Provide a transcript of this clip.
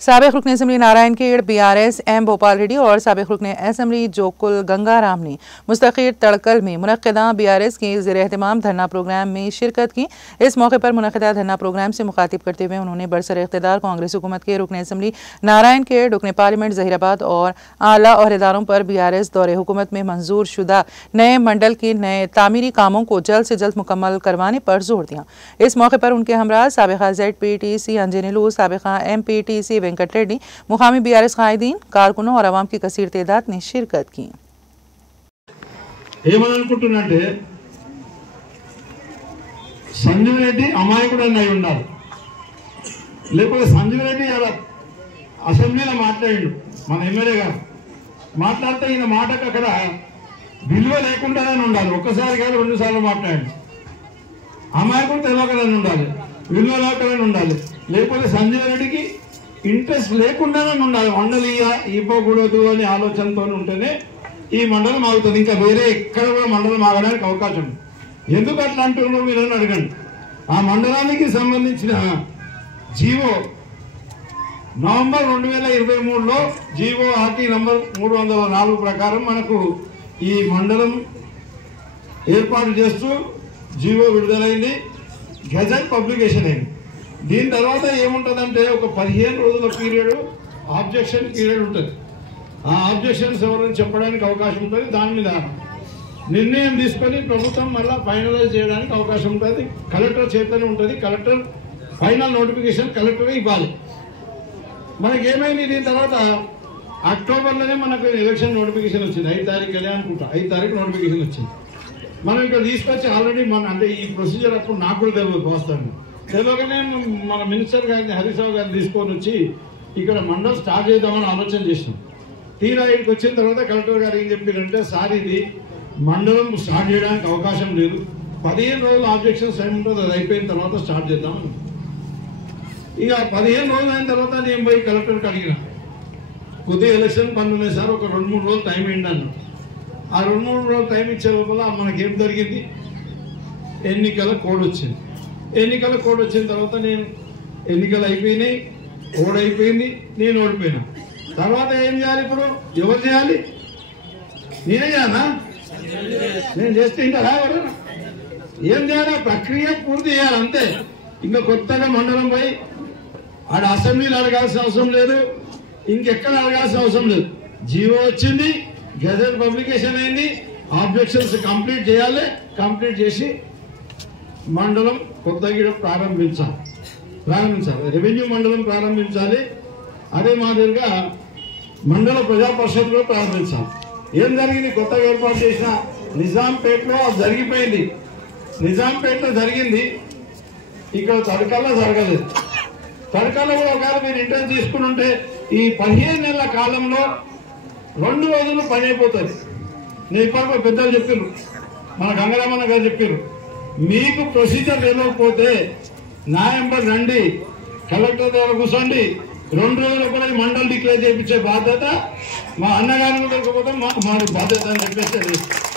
साबिक रुकन असम्बली नारायण खेड़ BRS M Bhopal Reddy और साबिक रुकन असम्बली जोकुल गंगाराम ने मुस्तकिर तड़कल में मुनक्किदा BRS के ज़ेर एहतमाम धरना प्रोग्राम में शिरकत की। इस मौके पर मुनक्किदा धरना प्रोग्राम से मुखातिब करते हुए उन्होंने बरसर इक़्तिदार कांग्रेस हुकूमत के रुकन असम्बली नारायण खेड़, रुकन पार्लियामेंट ज़हीराबाद और आला ओहदेदारों पर BRS दौरे हुकूमत में मंजूर शुदा नए मंडल के नए तामीरी कामों को जल्द से जल्द मुकम्मल करवाने पर जोर दिया। इस मौके पर उनके हमरा साबिका ZPTC अंजनीलू, साबिका MPTC वेंकट रेड्डी, मुकामी BRS कायदीन, कारकुनों और अवाम की कसीर तादाद ने शिरकत की। संजीव रेड्डी అమాయకుడని అయి ఉండాలి, లేకపోతే సంజీవ్ రెడ్డి అసెంబ్లీలో మాట్లాడిండు, మన ఎమ్మెల్యే గారు మాట్లాడితే ఈయన మాటకు అక్కడ విలువ లేకుండానే ఉండాలి. ఒక్కసారి కాదు రెండు సార్లు మాట్లాడండి. అమాయకుడు తెలియకనే ఉండాలి, విలువ లేకనే ఉండాలి, లేకపోతే సంజీవ్ రెడ్డికి ఇంట్రెస్ట్ లేకుండానే ఉండాలి. మండలి ఇవ్వకూడదు అనే ఆలోచనతో ఉంటేనే ఈ మండలం ఆగుతుంది. ఇంకా వేరే ఎక్కడ కూడా మండలం ఆగడానికి అవకాశం ఉంది. ఎందుకు అట్లా అంటున్నారో మీరు అడగండి. ఆ మండలానికి సంబంధించిన జీవో నవంబర్ 2023లో జీవో RT నంబర్ 304 ప్రకారం మనకు ఈ మండలం ఏర్పాటు చేస్తూ జీవో విడుదలైంది, గెజెట్ పబ్లికేషన్ అయింది. దీని తర్వాత ఏముంటుందంటే ఒక 15 రోజుల పీరియడ్ ఆబ్జెక్షన్ పీరియడ్ ఉంటుంది. ఆ ఆబ్జెక్షన్స్ ఎవరైనా చెప్పడానికి అవకాశం ఉంటుంది. దాని మీద నిర్ణయం తీసుకొని ప్రభుత్వం మళ్ళీ ఫైనలైజ్ చేయడానికి అవకాశం ఉంటుంది. కలెక్టర్ చేతనే ఉంటుంది. కలెక్టర్ ఫైనల్ నోటిఫికేషన్ కలెక్టరే ఇవ్వాలి. మనకి ఏమైంది, దీని తర్వాత అక్టోబర్లోనే మనకు ఎలక్షన్ నోటిఫికేషన్ వచ్చింది. 5 తారీఖు అనుకుంటా, 5 తారీఖు నోటిఫికేషన్ వచ్చింది. మనం ఇక్కడ తీసుకొచ్చి ఆల్రెడీ అంటే ఈ ప్రొసీజర్ అప్పుడు నాకు కూడా తెలియదు, వస్తాను తెలియకనే మన మినిస్టర్ గారిని హరీశ్రావు గారిని తీసుకొని వచ్చి ఇక్కడ మండలం స్టార్ట్ చేద్దామని ఆలోచన చేసినాం. తీరా ఇక్కడికి వచ్చిన తర్వాత కలెక్టర్ గారు ఏం చెప్పారంటే, సార్ ఇది మండలం స్టార్ట్ చేయడానికి అవకాశం లేదు, 15 రోజులు ఆబ్జెక్షన్స్ టైం ఉంటుంది, అది అయిపోయిన తర్వాత స్టార్ట్ చేద్దామని. ఇక 15 రోజులు అయిన తర్వాత నేను పోయి కలెక్టర్కి అడిగిన, కొద్దిగా ఎలక్షన్ పనులు ఉన్నాయి సార్, ఒక 2-3 రోజులు టైం ఏంటి అన్న. ఆ 2-3 రోజులు టైం ఇచ్చే లోపల మనకేం జరిగింది, ఎన్నికల కోడ్ వచ్చింది. ఎన్నికల కోడ్ వచ్చిన తర్వాత నేను ఎన్నికలు అయిపోయినాయి, కోడ్ అయిపోయింది, నేను ఓడిపోయినా. తర్వాత ఏం చేయాలి, ఇప్పుడు ఎవరు చేయాలి, నేనే చేయాలా? నేను చేస్తే ఇంకా ఎవరైనా ఏం చేయాలి, ప్రక్రియ పూర్తి చేయాలి అంతే. ఇంకా కొత్తగా మండలం పోయి ఆడ అసెంబ్లీలో అడగాల్సిన అవసరం లేదు, ఇంకెక్కడ అడగాల్సిన అవసరం లేదు. జీవో వచ్చింది, గెజెట్ పబ్లికేషన్ అయింది, ఆబ్జెక్షన్స్ కంప్లీట్ చేయాలి. కంప్లీట్ చేసి మండలం కొత్తగా ప్రారంభించాలి, రెవెన్యూ మండలం ప్రారంభించాలి. అదే మాదిరిగా మండల ప్రజా పరిషత్లో ప్రారంభించాలి. ఏం జరిగింది, కొత్తగా ఏర్పాటు చేసిన నిజాంపేటలో జరిగిపోయింది. నిజాంపేటలో జరిగింది, ఇక్కడ తడకల్లో జరగలేదు. తడకల్లో కూడా ఒకవేళ మీరు ఇంట్రెస్ట్ తీసుకుని ఉంటే ఈ 15 నెలల కాలంలో 2 రోజులు పని అయిపోతుంది. నేను ఇప్పటికీ పెద్దలు చెప్పారు, మన గంగారామన్న గారు చెప్పారు, మీకు ప్రొసీజర్ తెలియకపోతే న్యాయంపై రండి, కలెక్టర్ దగ్గర కూర్చోండి, 2 రోజుల కూడా మండల్ డిక్లేర్ చేయించే బాధ్యత మా అన్నగారిని లేకపోతే మా బాధ్యత అని చెప్పేసి